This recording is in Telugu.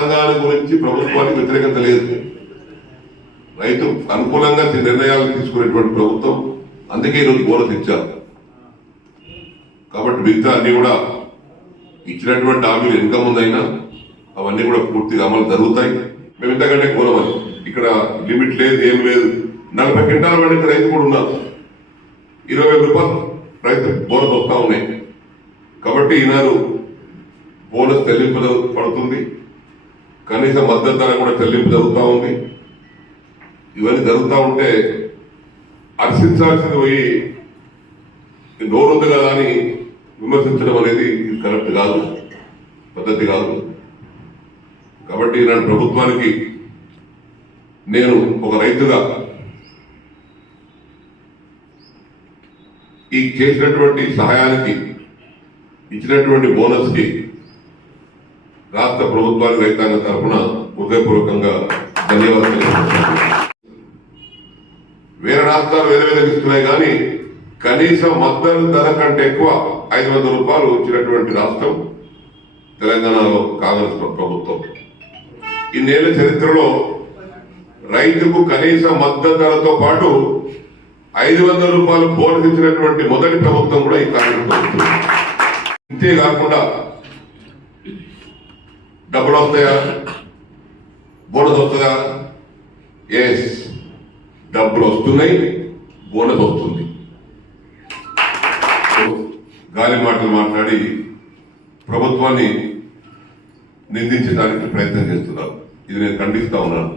తెలంగాణ గురించి ప్రభుత్వానికి వ్యతిరేకత లేదు. రైతు అనుకూలంగా నిర్ణయాలు తీసుకునేటువంటి ప్రభుత్వం. అందుకే ఈరోజు బోనస్ ఇచ్చారు. కాబట్టి మిగతా అన్ని కూడా ఇచ్చినటువంటి హామీలు ఎంత ముందైనా అవన్నీ కూడా పూర్తిగా అమలు జరుగుతాయి. మేము ఇంతకంటే కోరమని ఇక్కడ లిమిట్ లేదు, ఏం లేదు. 40 క్వింటాల పండించే రైతు కూడా ఉన్నారు. 20,000 రూపాయలు రైతు బోనస్ వస్తా ఉన్నాయి. కాబట్టి ఈనాడు బోనస్ చెల్లింపు పడుతుంది. కనీస మద్దతు ధర కూడా చెల్లింపు జరుగుతూ ఉంది. ఇవన్నీ జరుగుతూ ఉంటే హర్షించాల్సింది పోయి నోరుంది కదా అని విమర్శించడం అనేది కరెక్ట్ కాదు, పద్ధతి కాదు. కాబట్టి ఈనాడు ప్రభుత్వానికి నేను ఒక రైతుగా ఈ చేసినటువంటి సహాయానికి, ఇచ్చినటువంటి బోనస్ కి రాష్ట్ర ప్రభుత్వానికి రైతాంగం తరఫున హృదయపూర్వకంగా ధన్యవాదాలు. వేరే రాష్ట్రాలు వేరే వేరే ఇస్తున్నాయి కానీ కనీస మద్దతు ధర కంటే ఎక్కువ 500 రూపాయలు ఇచ్చినటువంటి రాష్ట్రం తెలంగాణలో కాంగ్రెస్ ప్రభుత్వం. ఇన్నేళ్ల చరిత్రలో రైతుకు కనీస మద్దతు ధరతో పాటు 500 రూపాయలు బోనస్ ఇచ్చినటువంటి మొదటి ప్రభుత్వం కూడా ఈ కాంగ్రెస్ ప్రభుత్వం. ఇంతేకాకుండా డబ్బులు వస్తాయా, బోనస్ వస్తుందా? ఎస్, డబ్బులు వస్తున్నాయి, బోనస్ వస్తుంది. గాలి మాటలు మాట్లాడి ప్రభుత్వాన్ని నిందించడానికి ప్రయత్నం చేస్తున్నారు. ఇది నేను ఖండిస్తా ఉన్నాను.